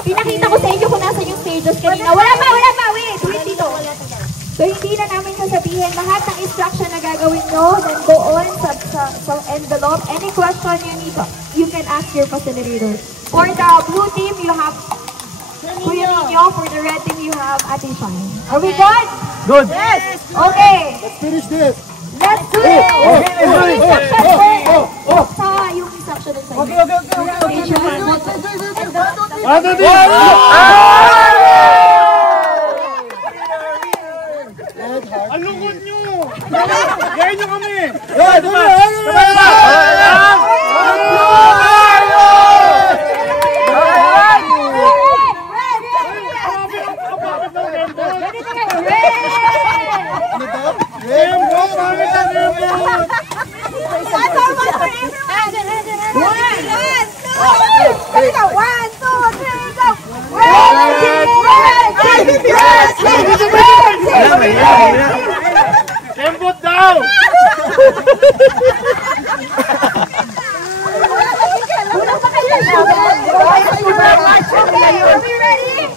Pinakita ko sa inyo kung nasa yung stages kanina. Wala pa, wait dito. So, hindi na namin sasabihin lahat ng instruction na gagawin nyo. Then go on sa envelope. Any question you can ask your facilitator. For the blue team, you have Kuya Nino. For the red team, you have Ate Shine. Are we good? Good. Yes. Okay. Let's finish this. Let's do it. Yung instruction sa inyo. Okay. Ang lungkot nyo! Gaya nyo kami! Kembot daw!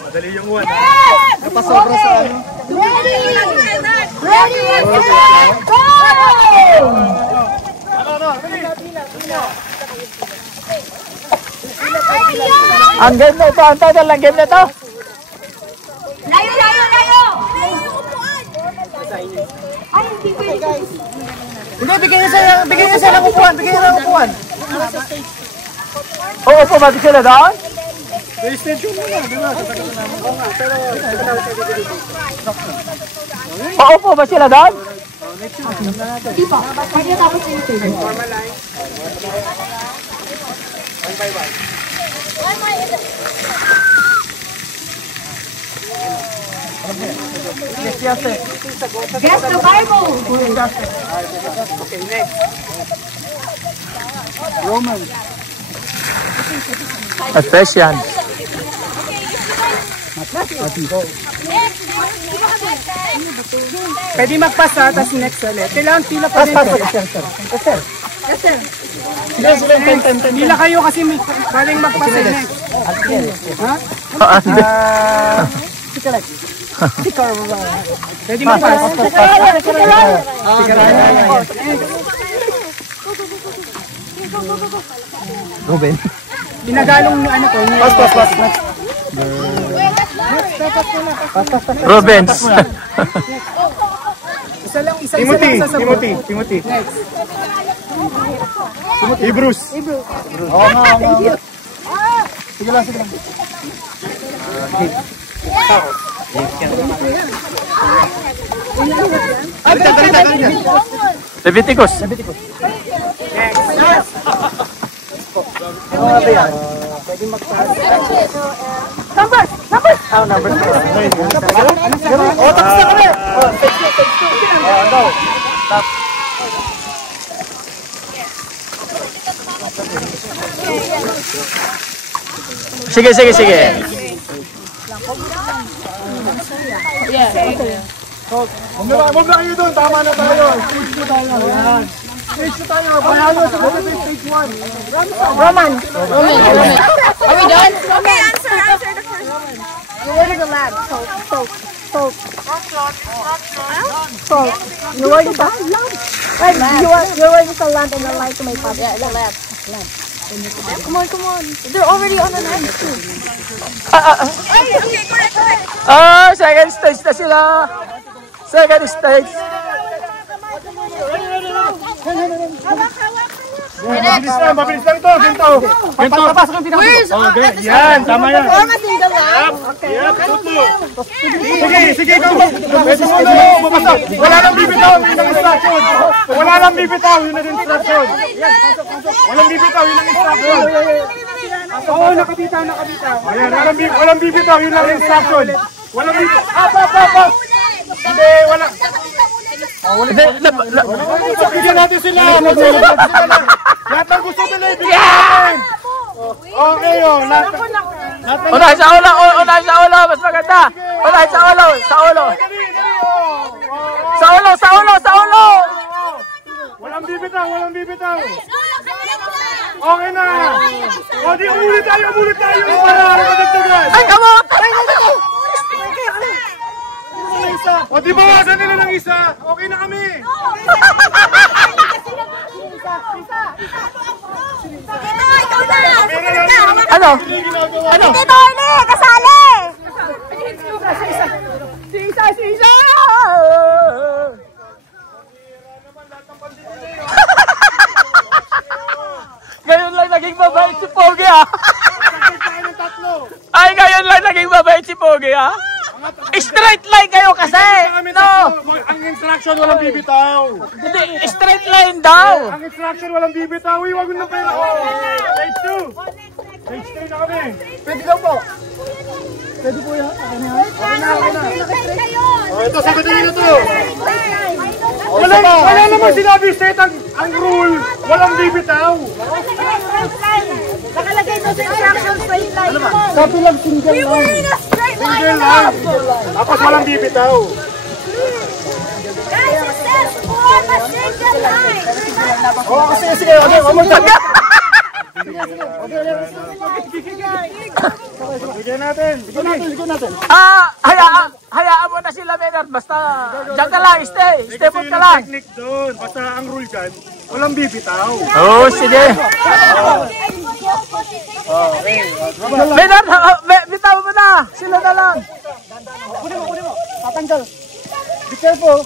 Madali yung one. Napasobra sa ano? Ready, go! Ang game na ito, ang total ng game na ito. Layo! Ay, hindi pwede. Hindi, bigyan niya sila ng upuan. Oo po, mati sila doon? Oo po ba sila doon? Hindi pa. Kanya tapos yung table. One by one. Guess the Bible. Okay, next. Roman. Ephesians. Pwede magpasa, tapos next ulit. Kailangan pila pa rin. Pila kayo kasi pwedeng magpasa next. Ha? Pwede magpasa. Ruben. Ginagalong ano to? Rubens. Timothy. Next. Hebrews. Oo nga. Sige lang. Leviticus. Numbers. Tapos na kami. Sige. Huwag na kayo doon. Tama na tayo. Stage na tayo. Bayaan nyo sa stage 1. Roman. Are we done? Okay, answer the first one. You're wearing a lamp. Salt. You're wearing a lamp. You're wearing a lamp and a light to my path. Yeah, the lamp. Come on. They're already on the lamp too. Okay, correct. Second stage na sila. Second stage. Mabilis lang to. Ganito. Yan, tama yan. Sige. Wala nang bibitaw, yun ang instruction. Walang bibitaw, yun ang instruction. Oo, nakabitaw. Ayan, walang bibitaw, yun ang instruction. Walang bibitaw. Hindi, wala. Bigyan natin sila. Lahat ng gusto nila, ibigay natin. Okay, Unahin sa ulo. Mas maganda. Unahin sa ulo. Sa ulo. Walang bibitaw. Okay na. O, di umulit tayo. Para nakadagdagan. O di bawasan nila ng isa. Okay na kami. Ano? Ano? Dito, Oli! Kasali! Sisa! Ngayon lang naging mabait si Pogi ah. Ay, ngayon lang naging mabait si Pogi ah. Straight line kayo kasi. No. Ang instruction walang bibitaw. Hindi, straight line daw. Ang instruction walang bibitaw. Huwag mo na pera. Stage 2. Stage 3 na kami. Pwede daw po. Pwede po yan. Okay na yan. O, ito, sagutin nyo to. Wala naman sinabi straight ang rule. Walang bibitaw. Nakalagay doon sa instructions sa line mo. Copy lang single line. Single lang. Tapos walang bibitaw. Guys, it says form a single line. Oo, kasi sige. Okay, umag na. Bigyan natin. Bigyan natin. Hayaan mo na sila, Maynard. Basta, dyan ka lang, stay put ka lang. Technique doon. Basta ang rule dyan, walang bibitaw. Oo, sige. Maynard, bitaw mo na. Sila na lang. Kunin mo. Tatanggal. Be careful.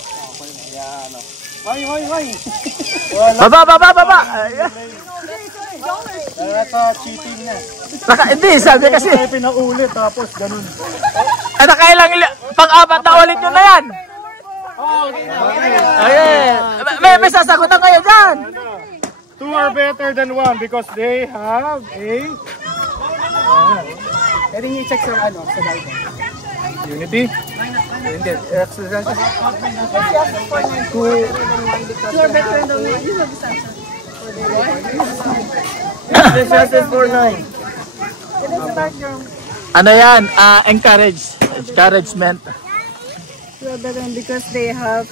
Hoy. Baba. Ito, cheating na. Hindi, sabi kasi. Ay, pinaulit, tapos ganun. Ay, nakailang, pang-apat na ulit yun na yan. Okay. May sasagutan kayo dyan. 2 are better than 1 because they have a Pwede nyo i-check sa sa Bible. unity. Hindi. Ano yan? Encouragement. Because they have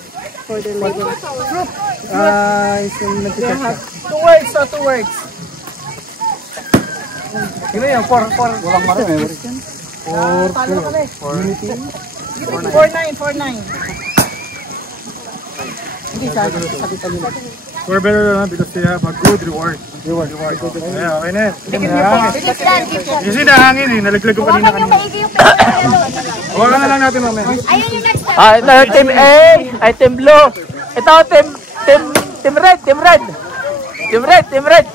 for the labor. They have 2 words. 2 words. Sino yan? 4. Walang marami. 4. Unity. 49. Hindi sa nila. We're better than 1 because they have a good reward. Yeah, okay na. Kasi nahangin eh. Nalaglag ko kanina. Hawakan na lang natin mamaya. Ayun yung next step. Ito team A, ay team blue. Ito team red. Team red.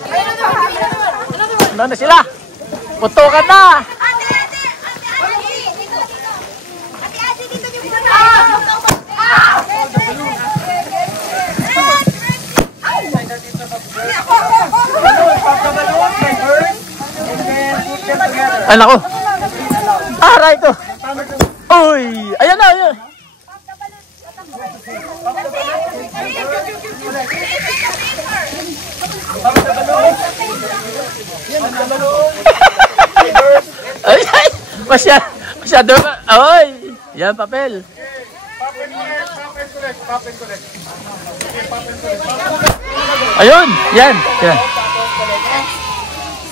Ano na sila? Putukan na. Ate, dito niyo muna. Ay, nako. Aray ko. Uy, ayan na. Ay, masyado. Ay, yan papel. Ayun, yan.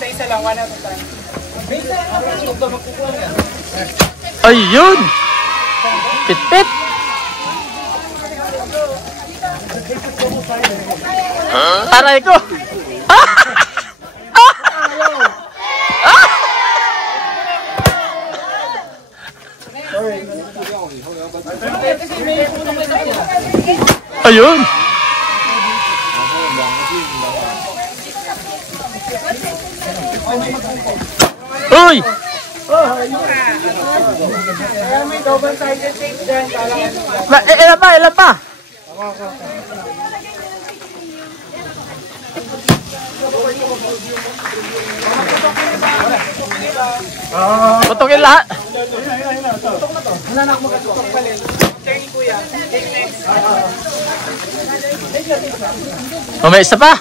Isa lang, 1 at a time. Ayun. Pit. Aray ko. Ayun. Uy! Kaya may double-sided tape dyan. Ilan pa? Putukin lahat. Wala na ako magatutok pala. Turn kuya. Take next. May isa pa.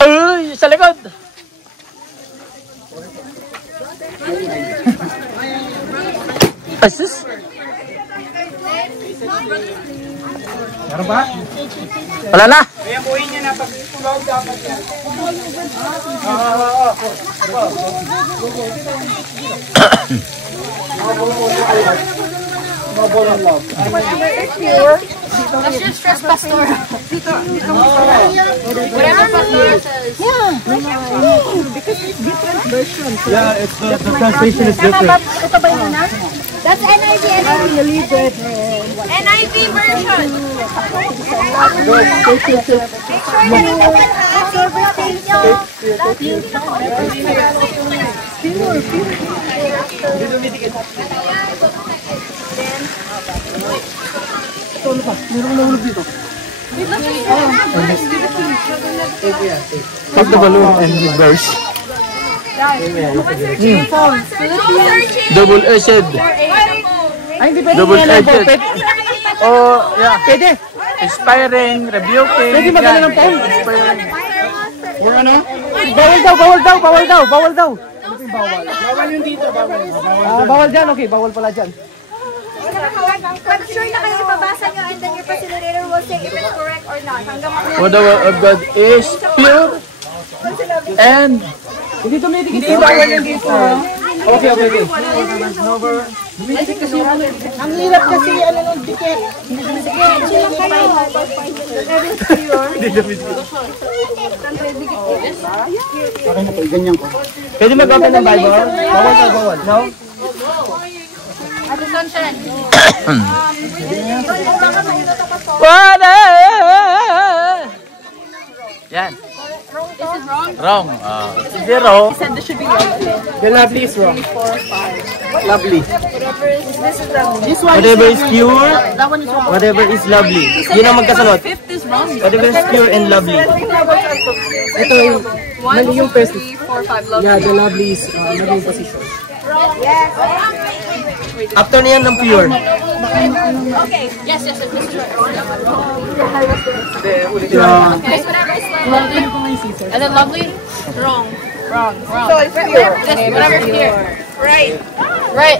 Uy, sa likod. Asus. Meron ba? Wala na. Kaya buhin niya na pag tulaw dapat yan. Noble and love. That's just stress pastor. Whatever pastor says. Yeah, it's the translation is different. That's NIV. NIV version. Make sure na rin naman favorite page nyo. Pag the balloon and the verse. Double-edged. Double-edged. Oh, yeah. Pwede. Inspiring, rebuking. Pwede maganda ng phone. Inspiring. Or ano? Bawal daw. Bawal yun dito, bawal. Bawal dyan, okay. Bawal pala dyan. Pag sure na kayo ipabasa nyo and then your facilitator will say if it's correct or not. Hanggang For the word of God is pure and Hindi tumidikit. Hindi bawal yun dito. Okay. Ang hirap kasi ano nung dikit. Pwede mag-open ng Bible? Bawal. No? Sunshine. wala. Yan. This is wrong. Wrong. Zero. The lovely is wrong. 4, 5. Lovely. Whatever is pure, whatever is lovely. Yun ang magkasunod. Whatever is pure and lovely. Ito yung mali yung first. 3, 4, 5. Love. Yeah, the lovely is naging position. After niyan ng pure. Yes. This is right. Yeah. Okay. Lovely. And then lovely. Wrong. So it's pure. Yes, whatever is here. Right.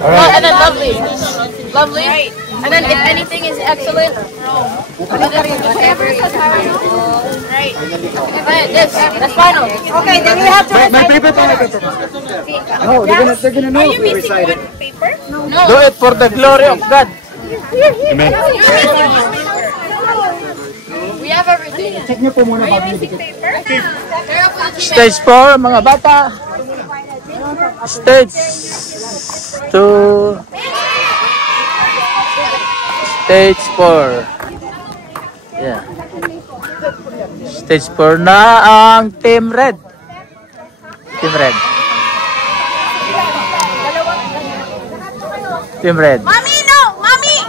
And then lovely. Right. And then if anything is excellent. Whatever is right. This. That's final. Okay, then we have to My paper. No, they're gonna know. Are you missing one paper? No. Do it for the glory of God. Amen. We have everything. Check nyo po muna bago Missing paper? Stage 4, mga bata. Stage 2. Stage 4. Yeah. Stage 4 na ang Team Red. Team Red. Team Red. Mami, no! Mami!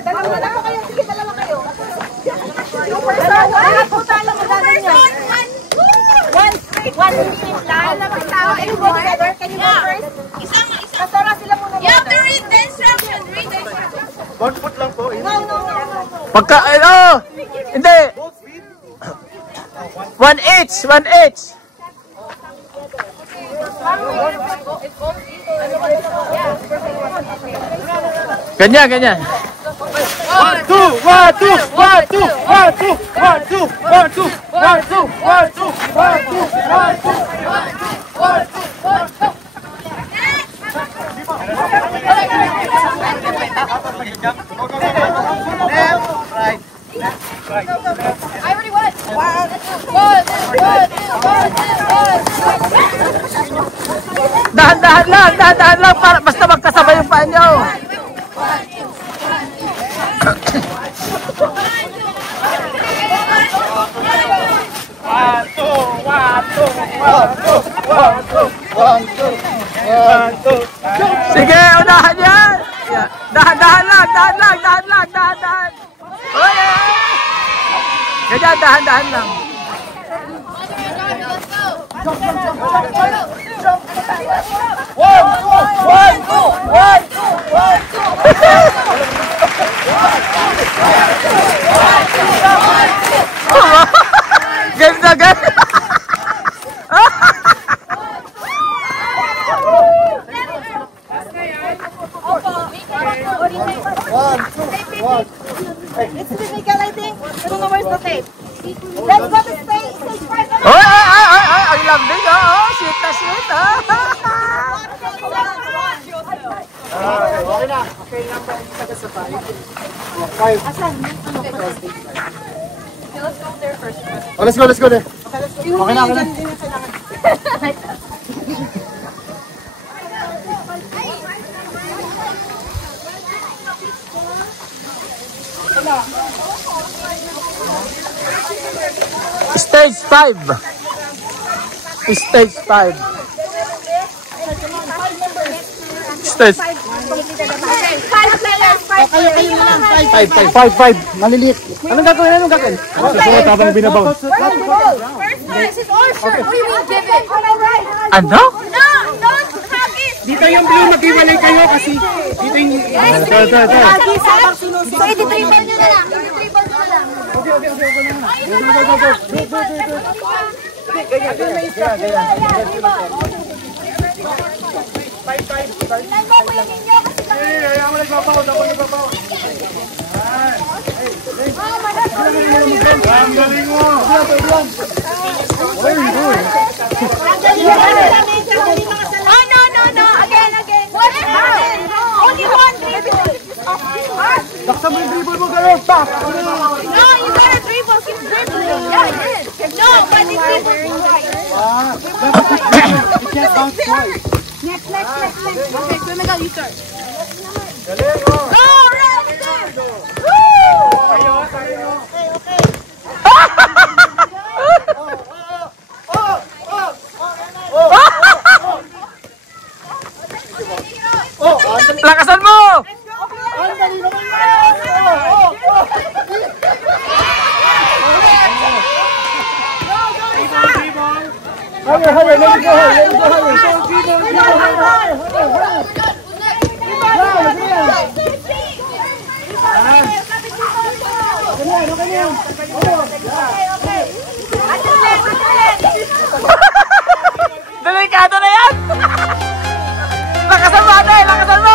Dalawa na po kayo. Sige, dalawa kayo. Yung person, lahat po tayo magdadaan niya. One team lang. Dalawang tao. Can you go together? Can you go first? Kasara sila muna. You have to read the instruction. Read the instruction. 1 foot lang po. No. Pagka, hindi. 1 each. Ganyan. 1, 2, 1, 2, 1, 2, 1, 2, 1, 2, 1, 2, 1, 2, 1, 2, 1, 2, 1, 2. I already won. One. Dahan-dahan lang para basta magkasabay yung paa nyo. Sige, unahan yan. Dahan-dahan lang. Oy! Ganyan, dahan-dahan lang. Ganda. It's difficult, I think. I don't know where's the tape. Let's go to stage 5. Ay, ang lambing. Sweet. Okay na. Okay lang ba yung taga sa 5? 5. Asan? Let's go there first. Oh, let's go there. Okay na. Stage 5. Stage 5. Stage 5. Maliliit. Anong gagawin? Susunod habang binabaw. First pass is our shirt. We will give it. Ano? No, don't hug it. Dito yung blue, maghiwalay kayo kasi dito yung... So, iti-dribble nyo na lang. Iti-dribble nyo na lang. Ang galing mo! No. Again. What happened? Only one dribble. Laksa mo yung dribble mo, girl. Back. No, you gotta dribble. Keep dribbling. Yeah, I did. No, but it's dribble twice. You can't bounce twice. Next. Okay, so Miguel, you start. Galing mo! Go, Raptor! Lakasan mo! Delikado na yan! Lakasan mo, ate! Lakasan mo!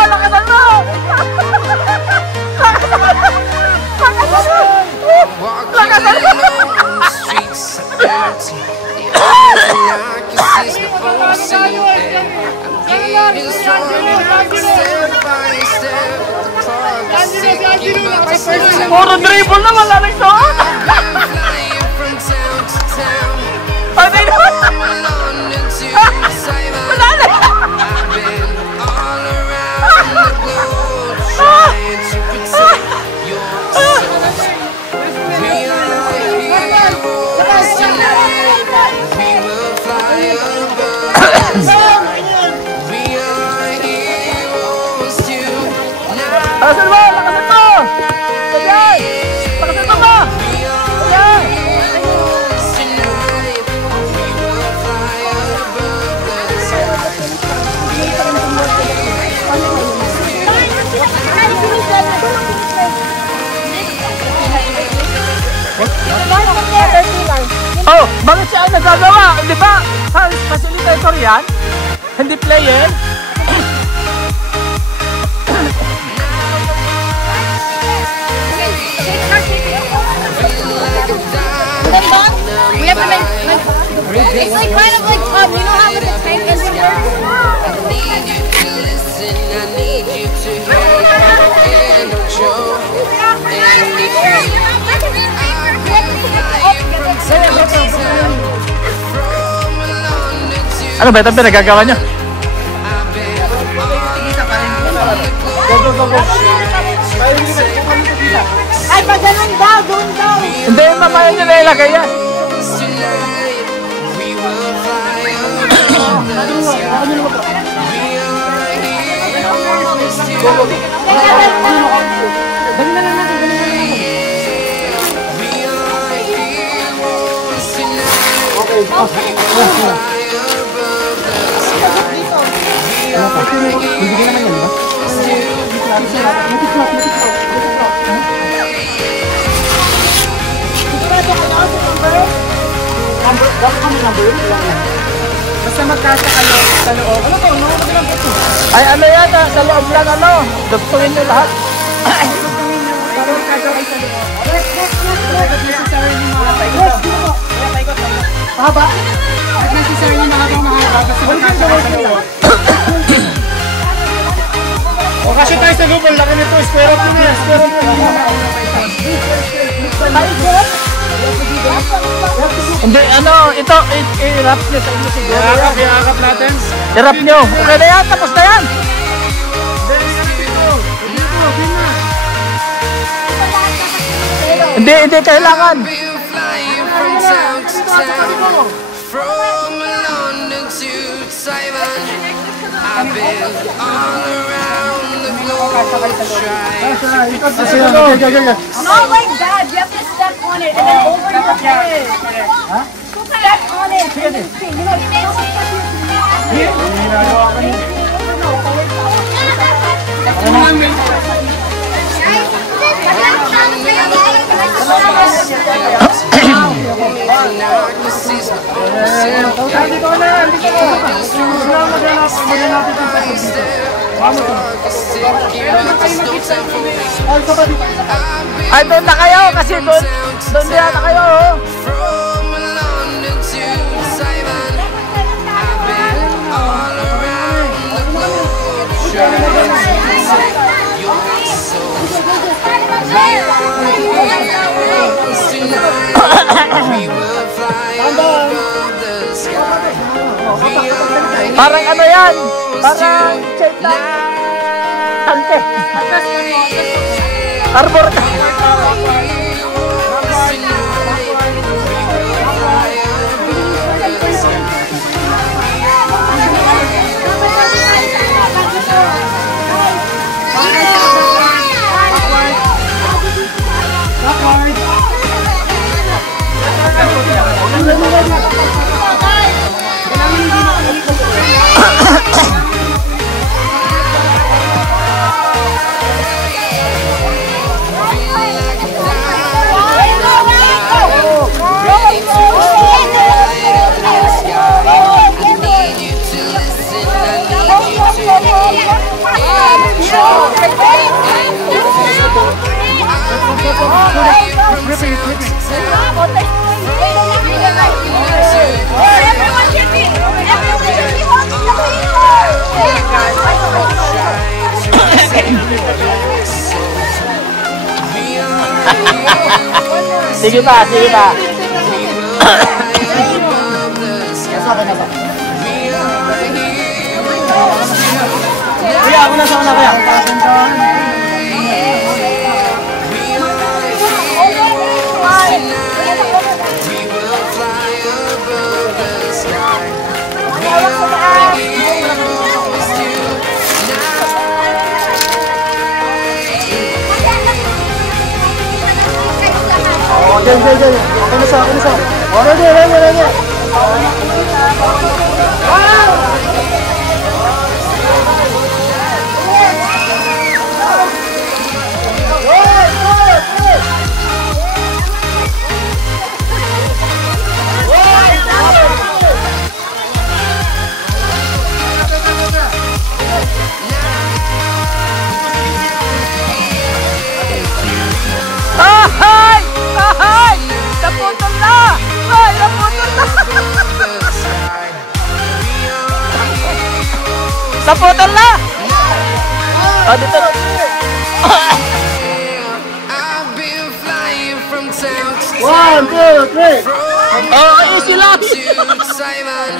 Puro dribble na wala nang suot! Patay na! Wala na! Lakasan mo! Ayan! Lakasan mo ba? Ayan! Oh, bakit siya ang nagagawa? Di ba? Facilitator yan? Hindi player? We have to make it's like kind of like you know how with the tank and Ano ba ito pinagagawa niyo? Go. ay pag ganun daw, doon daw. Hindi, mamaya nyo na ilagay yan. Basta magkasa kayo sa loob. Ano to? Ay, ano yan ah, sa loob lang ano. Dugtungin nyo lahat. Para magkasa kayo sa loob. Dapat necessary yung mga paikot. Haba? Dapat necessary yung mga mahaba. Basta magkasa kayo sa loob. gago, malaki nito. Square up nyo. Square up nyo. Hindi, ano, ito, i-wrap nyo sa inyo siguro. Iakap natin. I-wrap nyo. Okay na yan, tapos na yan. Hindi kailangan. From London to Taiwan, I've been all around the globe trying to Not like that. You have to step on it and then over your head. Step on it. And then spin. You know, you make Ay, doon na kayo kasi doon na kayo. From London to Taiwan, I've been all around the globe trying to take your soul. We will fly above the sky. Parang ano yan? Parang shape na tante. Arbor ka. Sige pa, sige pa. Kuya, ako na sa una, kuya. Diyan. Ako na sa. Ready. Naputol na! Ay, naputol na! Naputol na! Oh, dito na. I've been flying from town to 1, 2, 3. Oh, easy lang! to Taiwan.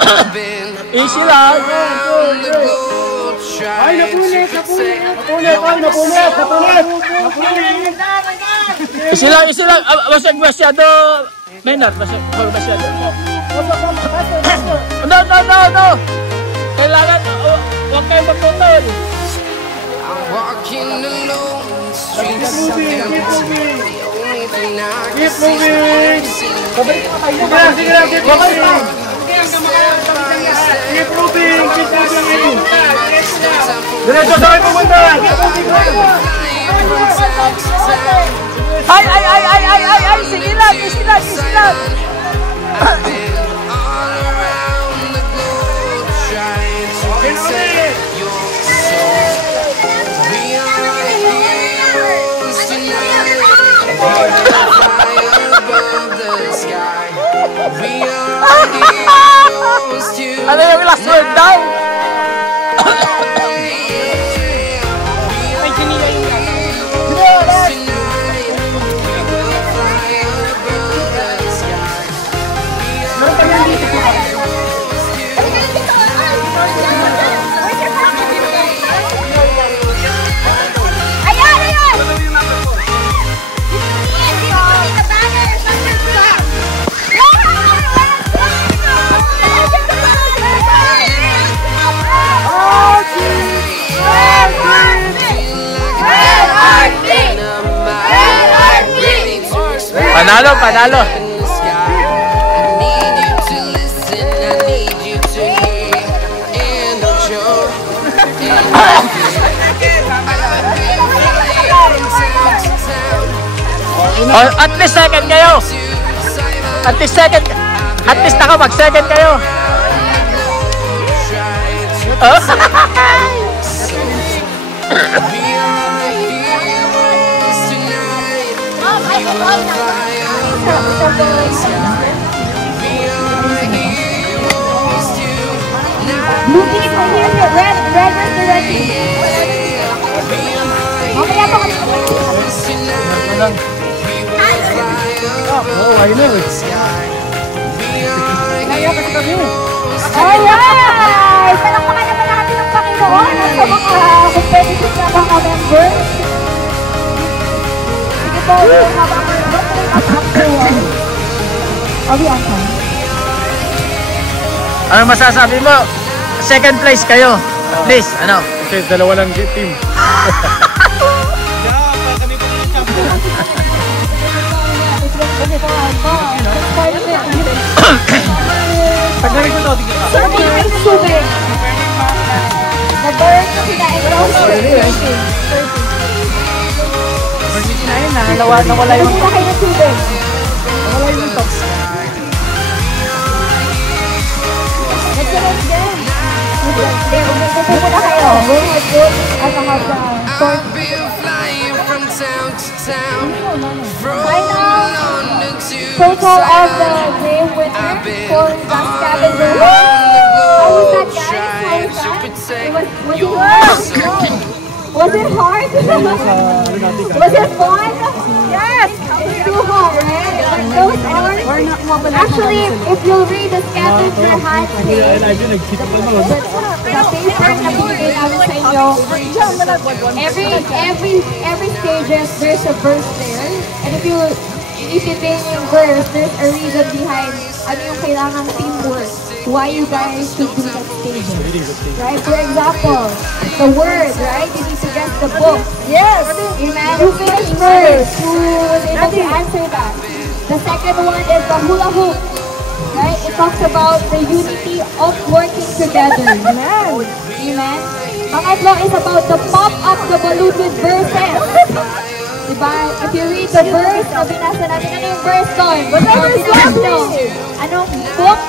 I've been Easy lang! around the globe trying to protect Napulit. Easy lang! Basag masyado! Maynard, basag masyado. No! Kailangan, huwag kayo magtutol. I'm walking alone, the streets are empty. The only thing I can see is Keep moving. Diretso sa kayo pumunta. Ay! Sige lang! I've been all around the globe trying to protect your soul. We are heroes tonight. We will fly above the sky. We are heroes tonight. Ano yung last word daw? We Panalo, panalo. in the sky. I need you to listen, I need you to hear, and don't show. I've been flying from town to town, Oh, at least second kayo. to Simon. At least second. At least ako mag-second kayo. Oh. We are heroes tonight. Fly above the sky. We are heroes tonight. Blue team, here, red is the red team. Okay, ako kasi Heroes tonight. We will fly above the sky. We are heroes Alright! Palakpakan naman natin ang Panginoon at sa mga competitive na mga members. Sige po, habang Ano masasabi mo? Second place kayo. At least, ano? Kasi dalawa lang team. Pagdating ko to, Surfing race tubig. Nag-burn na kinain ko. nawala yung... Hindi na kayo ng tubig. Nawala yung top. Nag-surf din. Hindi, umikot muna kayo. We'll have good at mga I've been flying from town to town, from Final London to total of the Taiwan. game winner I've been for all Last around Scavenger the Hunt. How was that, globe, guys? How trying was to that? protect Was your it soul. Was it hard? Was it fun? Yes! It's too hard, right? But those are... Actually, if you'll read the Scavenger Hunt page, the paper na binigay namin sa inyo, every stages, there's a verse there. And if you isipin yung verse, there's a reason behind ano yung kailangang teamwork. Why you guys should do that stage. Right? For example, the word, right? You need to guess the book. Yes! Amen? Who finished first? Who was able to answer that? The second one is the hula hoop. Right? It talks about the unity of working together. Amen? Amen? Pangatlo is about the pop of the balloon with verses. Diba? If you read the verse na binasa natin, ano yung verse doon? Whatever is lovely. Anong book?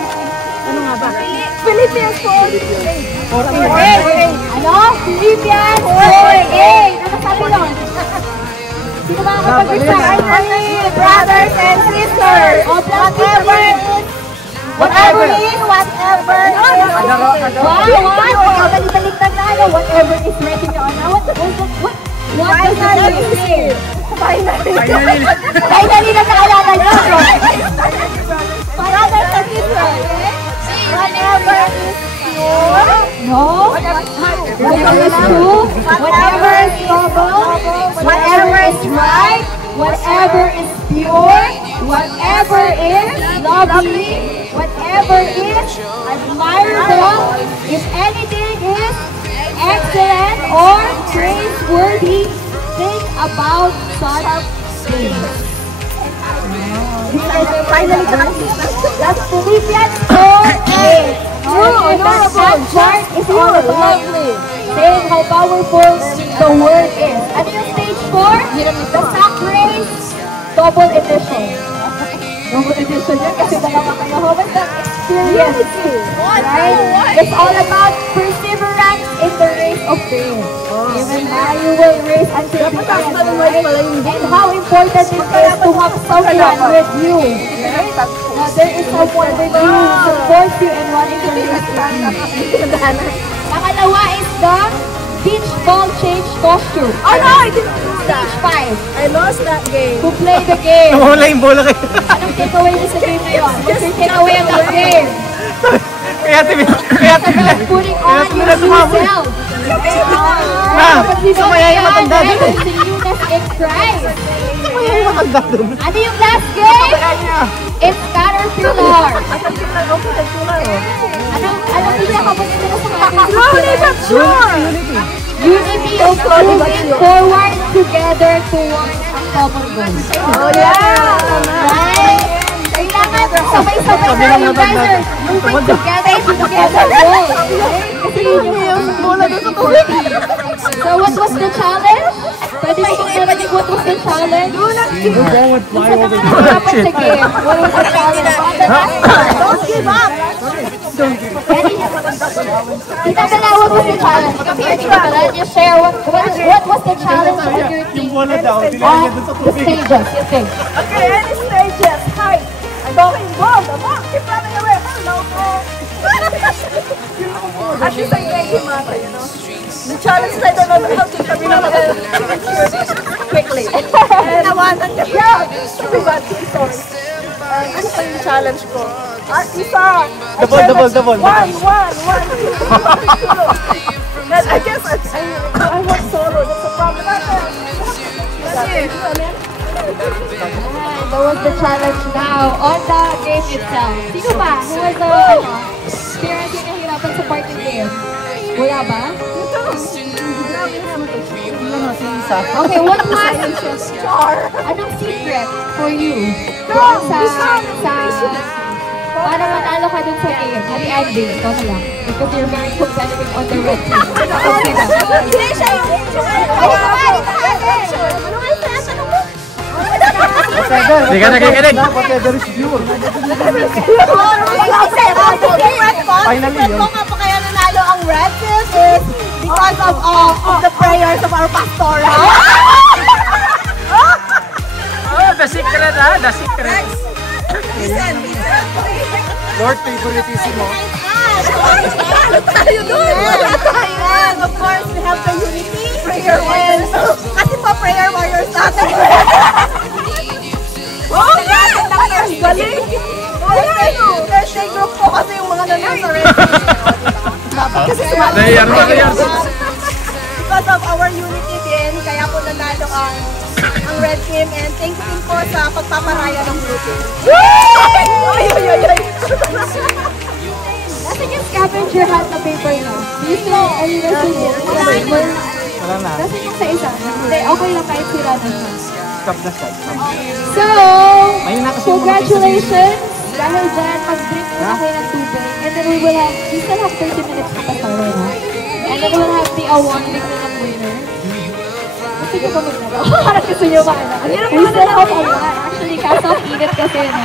Ano nga ba? Philippians 4:8. Ano? Philippians 4:8. Ano sabi doon? Sino ba kapag-recite? Brothers and sisters. Whatever is. Whatever is written on. What does that mean? Finally na nakalala nyo. Brothers and sisters. Whatever is pure. No. Whatever is true. Whatever is noble. Whatever is right. Whatever is pure. Whatever is lovely. Whatever is admirable. If anything is excellent or praiseworthy, think about such things. Finally, that's Philippians 4:8. That part is all about saying how powerful the word is. Ano yung stage 4? The sack race, double edition. Double edition yun kasi dalawa kayo. How was that experience? Right? It's all about perseverance in the race of faith. Even now, you will race until the end, right? And how important it is to have someone with you, right? Now, there is someone with you who supports you and wanting to race with you. Nakalawa is the beach ball change costume. Oh no, I didn't do that. Stage 5. I lost that game. Who play the game? Nawala yung bola kayo. Anong takeaway niyo sa game na yun? What's your takeaway of the game? Kaya Putting on yourself. sumaya yung matanda Right? It's the newness in Christ. Ano yung last game? It's Caterpillar. Anong pinakapunta na sa Caterpillar? Unity of moving forward together towards a common goal. Oh, yeah! Right? Kailangan sabay-sabay na you guys are moving together. Kasi yun yung bola doon sa tubig. So what was the challenge? Pwede mo kong narinig what was the challenge? Isa ka na dapat sa game. What was the challenge? Don't give up! Tita Bella, what was the challenge? Come here, Tita Bella, and just share what was the challenge on your team? The stages, you think. Okay, any stages, height. Talking ball, the ball, keep running away. Hello, bro. At least I made him up, you know. The challenge I don't know how to come quickly. Nawanan niya. Yeah, everybody, sorry. Ano pa yung challenge ko? Isa. Double. One, two. I guess I want solo. That's a problem. That was the challenge now on the game itself. Sino ba? Who was the parents yung nahirapan sa part ng game? Wala ba? Okay, what was anong secret for you? Doon para manalo ka dun sa game. Hari Andy, ikaw na lang. Because you're very competitive on the red team. Hindi siya yung Hindi ka nakikinig. Whatever is pure. Finally, yun. Kung pa kaya nanalo ang red team is because of the prayers of our pastor. Oh, the secret ha, the secret. Lord, favoritism mo. Tayo doon! And of course, we have the unity, prayer warriors. Kasi pa prayer warriors natin. Oh, galing! Thursday group po kasi yung mga nanasa red team. Kasi because of our unity din, kaya po nanalo ang red team. And thank you din po sa pagpaparaya ng blue team. Nasaan yung scavenger hunt na paper na? Dito, ayun na siya. Nasaan yung sa isa? Hindi, okay lang kahit sira na siya. Stop na stop. So, congratulations! Dahil dyan, mag-drink muna kayo ng tubig. And then we still have 30 minutes pa tayo na. And then we'll have the awarding na ng winner. Gusto nyo ba maglaro? Parang gusto nyo ba? We still have a lot. Actually, kaso ang init kasi, no?